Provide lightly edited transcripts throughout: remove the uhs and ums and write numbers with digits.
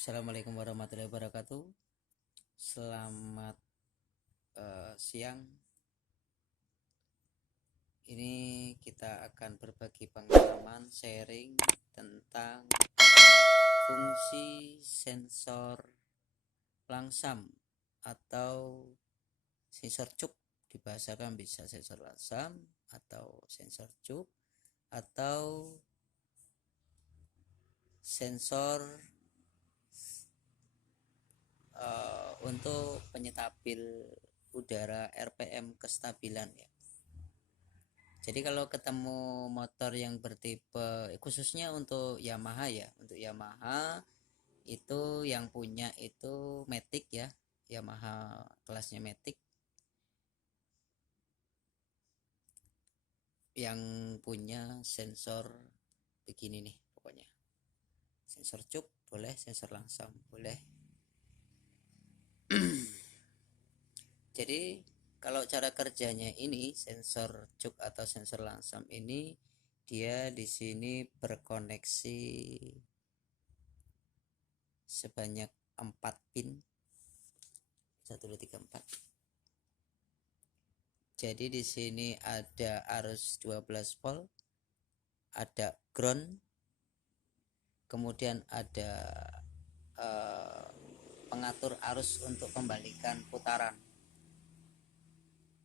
Assalamualaikum warahmatullahi wabarakatuh. Selamat siang. Ini kita akan berbagi pengalaman sharing tentang fungsi sensor langsam atau sensor cuk. Dibahasakan bisa sensor langsam atau sensor cuk atau sensor untuk penyetabil udara RPM kestabilan ya. Jadi kalau ketemu motor yang bertipe khususnya untuk Yamaha ya, untuk Yamaha itu yang punya itu Matic ya, Yamaha kelasnya Matic, yang punya sensor begini nih pokoknya. Sensor cuk boleh, sensor langsam boleh. Jadi kalau cara kerjanya ini sensor cuk atau sensor langsam ini dia di sini berkoneksi sebanyak 4 pin 1 2 3 4. Jadi di sini ada arus 12 volt, ada ground, kemudian ada pengatur arus untuk kembalikan putaran.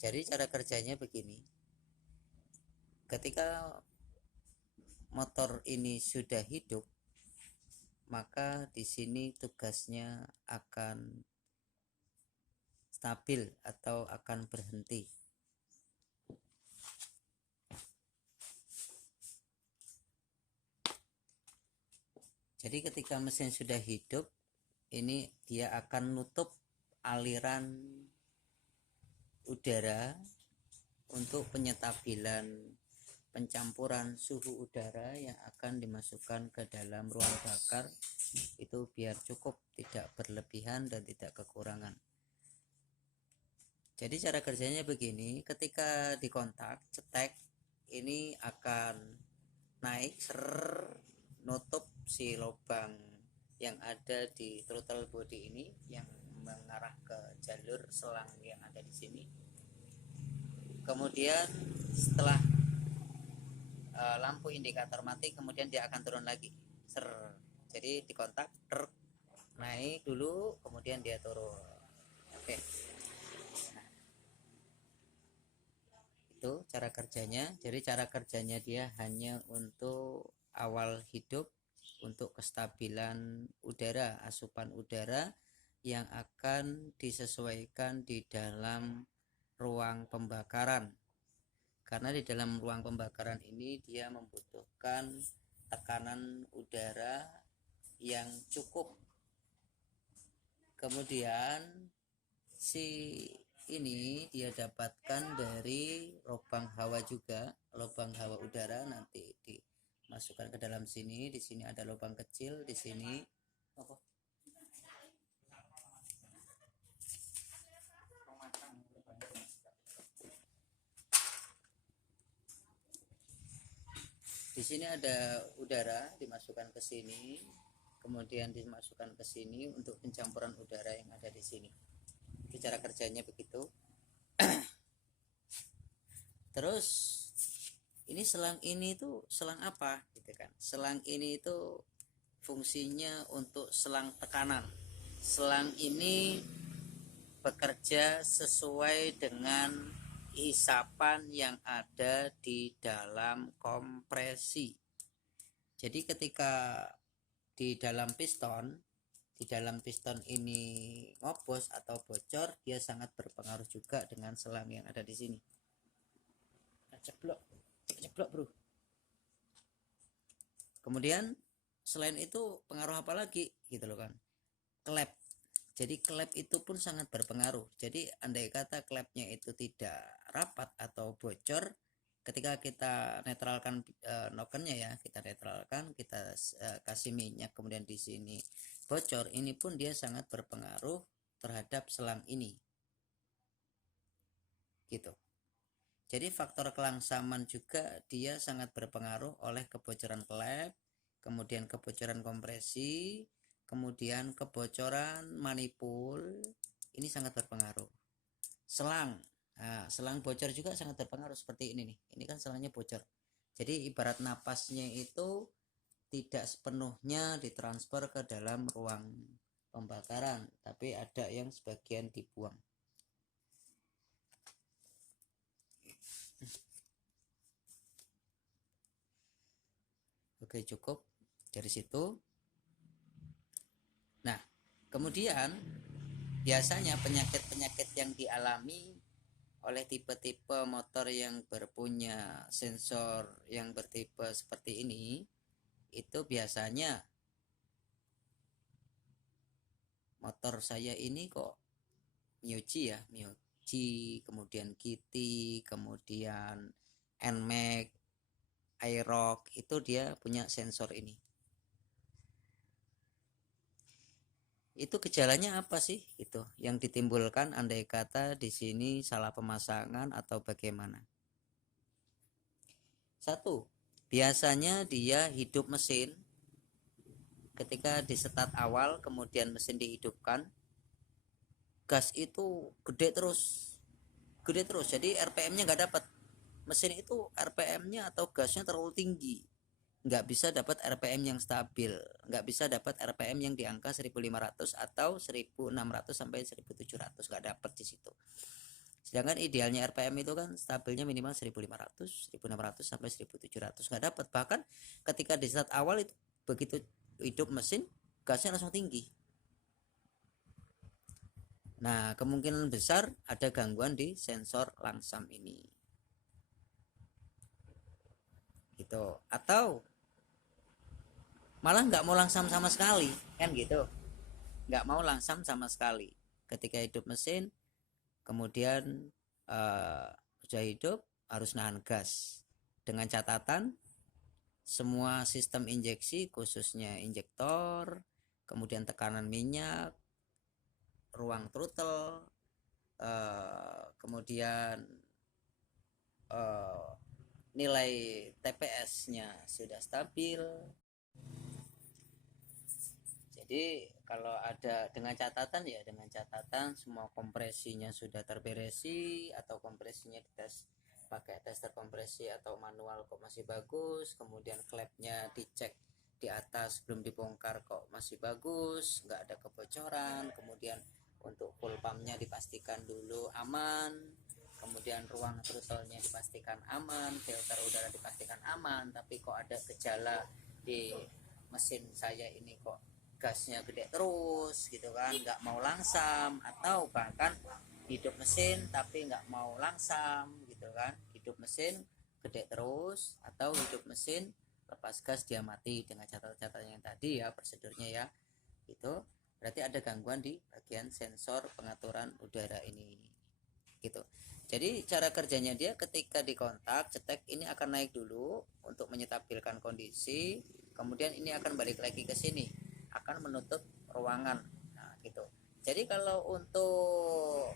Jadi cara kerjanya begini. Ketika motor ini sudah hidup, maka di sini tugasnya akan stabil atau akan berhenti. Jadi ketika mesin sudah hidup, ini dia akan nutup aliran udara untuk penyetabilan pencampuran suhu udara yang akan dimasukkan ke dalam ruang bakar itu biar cukup, tidak berlebihan dan tidak kekurangan. Jadi cara kerjanya begini, ketika dikontak cetek ini akan naik nutup si lubang yang ada di throttle body ini yang mengarah ke jalur selang yang ada di sini. Kemudian setelah lampu indikator mati, kemudian dia akan turun lagi. Jadi dikontak naik dulu, kemudian dia turun. Oke. Nah, itu cara kerjanya. Jadi cara kerjanya dia hanya untuk awal hidup, untuk kestabilan udara, asupan udara yang akan disesuaikan di dalam ruang pembakaran. Karena di dalam ruang pembakaran ini dia membutuhkan tekanan udara yang cukup. Kemudian si ini dia dapatkan dari lubang hawa juga, lubang hawa udara nanti dimasukkan ke dalam sini. Di sini ada lubang kecil, di sini di sini ada udara dimasukkan ke sini, kemudian dimasukkan ke sini untuk pencampuran udara yang ada di sini. Itu cara kerjanya begitu. Terus ini selang ini tuh selang apa gitu kan? Selang ini itu fungsinya untuk selang tekanan. Selang ini bekerja sesuai dengan isapan yang ada di dalam kompresi. Jadi ketika di dalam piston ini ngopos atau bocor, dia sangat berpengaruh juga dengan selang yang ada di sini. Ceplok bro. Kemudian selain itu pengaruh apa lagi gitu loh kan? Klep. Jadi klep itu pun sangat berpengaruh. Jadi andai kata klepnya itu tidak rapat atau bocor, ketika kita netralkan nokennya ya, kita netralkan, kita kasih minyak, kemudian di sini bocor, ini pun dia sangat berpengaruh terhadap selang ini. Gitu. Jadi faktor kelangsaman juga dia sangat berpengaruh oleh kebocoran klep, kemudian kebocoran kompresi, kemudian kebocoran, manipul, ini sangat berpengaruh. Selang, nah, selang bocor juga sangat berpengaruh seperti ini nih. Ini kan selangnya bocor. Jadi ibarat napasnya itu tidak sepenuhnya ditransfer ke dalam ruang pembakaran, tapi ada yang sebagian dibuang. Oke, cukup dari situ. Nah, kemudian biasanya penyakit-penyakit yang dialami oleh tipe-tipe motor yang berpunya sensor yang bertipe seperti ini, itu biasanya motor saya ini kok Miyuji ya, Miyuji, kemudian Kitty, kemudian NMAX, Aerox, itu dia punya sensor ini. Itu gejalanya apa sih? Itu yang ditimbulkan andai kata di sini salah pemasangan atau bagaimana? Satu, biasanya dia hidup mesin ketika di start awal, kemudian mesin dihidupkan, gas itu gede terus, jadi RPM-nya nggak dapat. Mesin itu RPM-nya atau gasnya terlalu tinggi, nggak bisa dapat RPM yang stabil, nggak bisa dapat RPM yang di angka 1500 atau 1600 sampai 1700, nggak dapat di situ. Sedangkan idealnya RPM itu kan stabilnya minimal 1500, 1600 sampai 1700, nggak dapat. Bahkan ketika di saat awal itu begitu hidup mesin, gasnya langsung tinggi. Nah, kemungkinan besar ada gangguan di sensor langsam ini. Gitu. Atau malah nggak mau langsam sama sekali, kan gitu. Nggak mau langsam sama sekali. Ketika hidup mesin, kemudian sudah hidup, harus nahan gas. Dengan catatan, semua sistem injeksi, khususnya injektor, kemudian tekanan minyak, ruang throttle, kemudian nilai TPS-nya sudah stabil. Jadi kalau ada dengan catatan ya, dengan catatan semua kompresinya sudah terberesi atau kompresinya dites pakai tester kompresi atau manual kok masih bagus, kemudian klepnya dicek di atas belum dibongkar kok masih bagus, nggak ada kebocoran, kemudian untuk full pumpnya dipastikan dulu aman, kemudian ruang throttle-nya dipastikan aman, filter udara dipastikan aman, tapi kok ada gejala di mesin saya ini kok gasnya gede terus gitu kan, nggak mau langsam, atau bahkan hidup mesin tapi nggak mau langsam gitu kan, hidup mesin gede terus, atau hidup mesin lepas gas dia mati, dengan catatan yang tadi ya prosedurnya ya, itu berarti ada gangguan di bagian sensor pengaturan udara ini gitu. Jadi cara kerjanya dia ketika dikontak cetek ini akan naik dulu untuk menyetabilkan kondisi, kemudian ini akan balik lagi ke sini, akan menutup ruangan. Nah, gitu. Jadi kalau untuk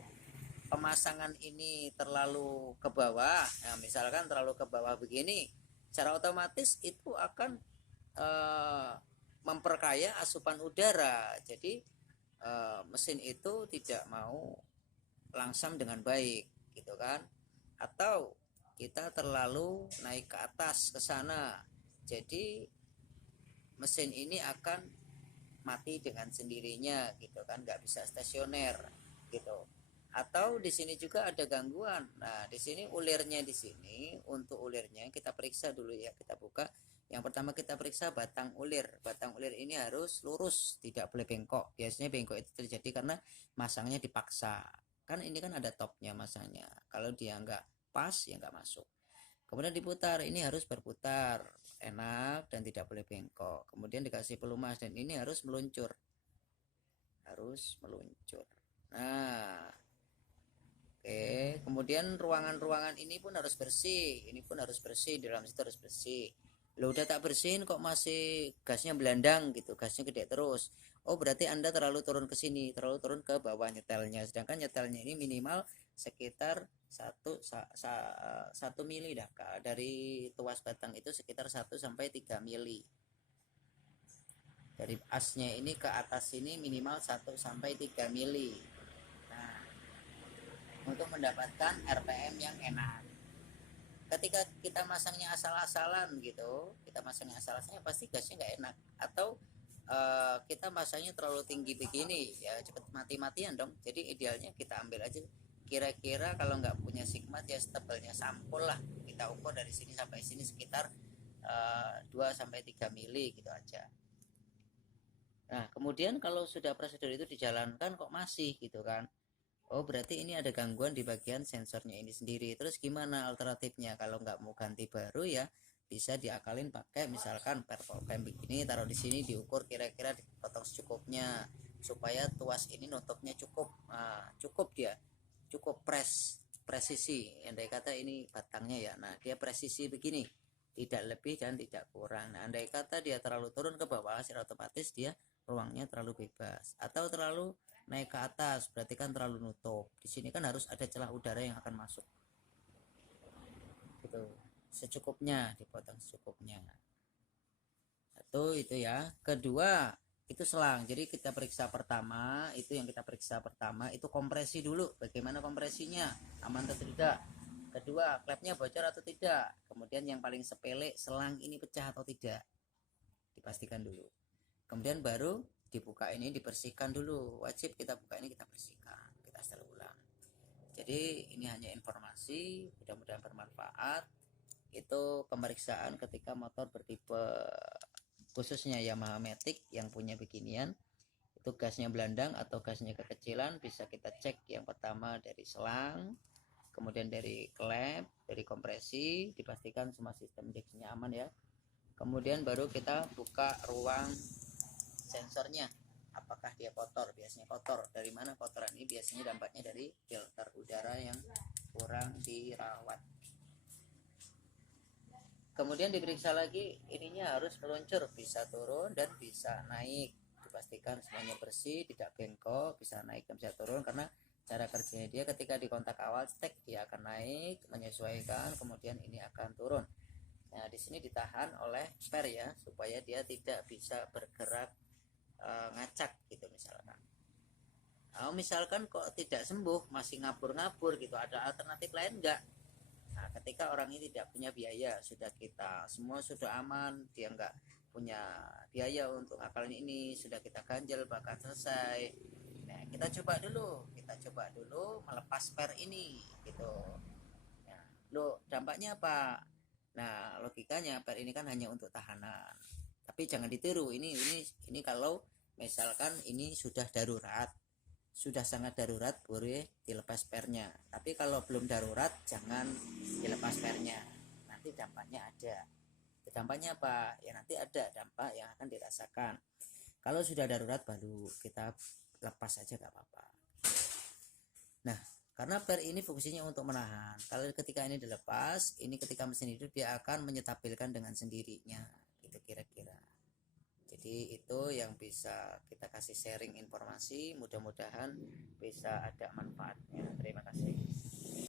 pemasangan ini terlalu ke bawah, nah misalkan terlalu ke bawah begini, secara otomatis itu akan memperkaya asupan udara. Jadi mesin itu tidak mau langsam dengan baik, gitu kan? Atau kita terlalu naik ke atas ke sana, jadi mesin ini akan mati dengan sendirinya gitu kan, nggak bisa stasioner gitu. Atau di sini juga ada gangguan. Nah, di sini ulirnya, di sini untuk ulirnya kita periksa dulu ya, kita buka. Yang pertama kita periksa batang ulir. Batang ulir ini harus lurus, tidak boleh bengkok. Biasanya bengkok itu terjadi karena masangnya dipaksa. Kan ini kan ada topnya masanya. Kalau dia nggak pas ya nggak masuk. Kemudian diputar, ini harus berputar enak dan tidak boleh bengkok. Kemudian dikasih pelumas dan ini harus meluncur. Nah, oke. Kemudian ruangan-ruangan ini pun harus bersih. Ini pun harus bersih, di dalam situ harus bersih. Lo udah tak bersihin kok masih gasnya belandang gitu, gasnya gede terus. Oh, berarti Anda terlalu turun ke sini, terlalu turun ke bawah nyetelnya. Sedangkan nyetelnya ini minimal sekitar 1 mili dah, dari tuas batang itu sekitar 1 sampai 3 mili. Dari asnya ini ke atas ini minimal 1 sampai 3 mili. Nah, untuk mendapatkan RPM yang enak. Ketika kita masangnya asal-asalan gitu, kita masangnya asal-asalan pasti gasnya nggak enak. Atau kita masangnya terlalu tinggi begini, ya cepet mati-matian dong. Jadi idealnya kita ambil aja kira-kira kalau nggak punya sigmat ya tebalnya sampul lah, kita ukur dari sini sampai sini sekitar 2 sampai 3 mili gitu aja. Nah, kemudian kalau sudah prosedur itu dijalankan kok masih gitu kan. Oh, berarti ini ada gangguan di bagian sensornya ini sendiri. Terus gimana alternatifnya? Kalau nggak mau ganti baru ya bisa diakalin pakai misalkan purple clamp begini, taruh di sini diukur kira-kira dipotong secukupnya supaya tuas ini nutupnya cukup. Nah, cukup dia. Cukup presisi. Andai kata ini batangnya ya. Nah, dia presisi begini. Tidak lebih dan tidak kurang. Nah, andai kata dia terlalu turun ke bawah, secara otomatis dia ruangnya terlalu bebas atau terlalu naik ke atas berarti kan terlalu nutup. Di sini kan harus ada celah udara yang akan masuk gitu, secukupnya dipotong secukupnya. Satu itu ya. Kedua itu selang, jadi kita periksa pertama itu yang kita periksa pertama itu kompresi dulu, bagaimana kompresinya, aman atau tidak. Kedua, klepnya bocor atau tidak. Kemudian yang paling sepele, selang ini pecah atau tidak, dipastikan dulu. Kemudian baru dibuka ini, dibersihkan dulu. Wajib kita buka ini, kita bersihkan, kita setel ulang. Jadi ini hanya informasi, mudah-mudahan bermanfaat. Itu pemeriksaan ketika motor bertipe khususnya Yamaha Matic yang punya beginian. Itu gasnya belandang atau gasnya kekecilan, bisa kita cek yang pertama dari selang, kemudian dari klep, dari kompresi, dipastikan semua sistem injeksinya aman ya. Kemudian baru kita buka ruang sensornya, apakah dia kotor. Biasanya kotor. Dari mana kotoran ini? Biasanya dampaknya dari filter udara yang kurang dirawat. Kemudian diperiksa lagi, ininya harus meluncur, bisa turun dan bisa naik. Dipastikan semuanya bersih, tidak bengkok, bisa naik dan bisa turun, karena cara kerjanya dia ketika di kontak awal stek dia akan naik, menyesuaikan, kemudian ini akan turun. Nah, di sini ditahan oleh spare ya, supaya dia tidak bisa bergerak ngacak gitu misalkan. Misalkan kok tidak sembuh, masih ngabur-ngabur gitu, ada alternatif lain enggak? Nah, ketika orang ini tidak punya biaya, sudah kita semua sudah aman, dia enggak punya biaya untuk ngakalin ini, sudah kita ganjel bahkan selesai. Nah, kita coba dulu melepas spare ini gitu. Nah, lo dampaknya apa? Nah, logikanya per ini kan hanya untuk tahanan. Tapi jangan ditiru. Ini kalau misalkan ini sudah darurat, sudah sangat darurat boleh dilepas pernya. Tapi kalau belum darurat jangan dilepas pernya. Nanti dampaknya ada. Dampaknya apa? Ya nanti ada dampak yang akan dirasakan. Kalau sudah darurat baru kita lepas saja gak apa-apa. Nah, karena per ini fungsinya untuk menahan. Kalau ketika ini dilepas, ini ketika mesin hidup dia akan menyetabilkan dengan sendirinya. Gitu kira-kira. Jadi itu yang bisa kita kasih sharing informasi, mudah-mudahan bisa ada manfaatnya. Terima kasih.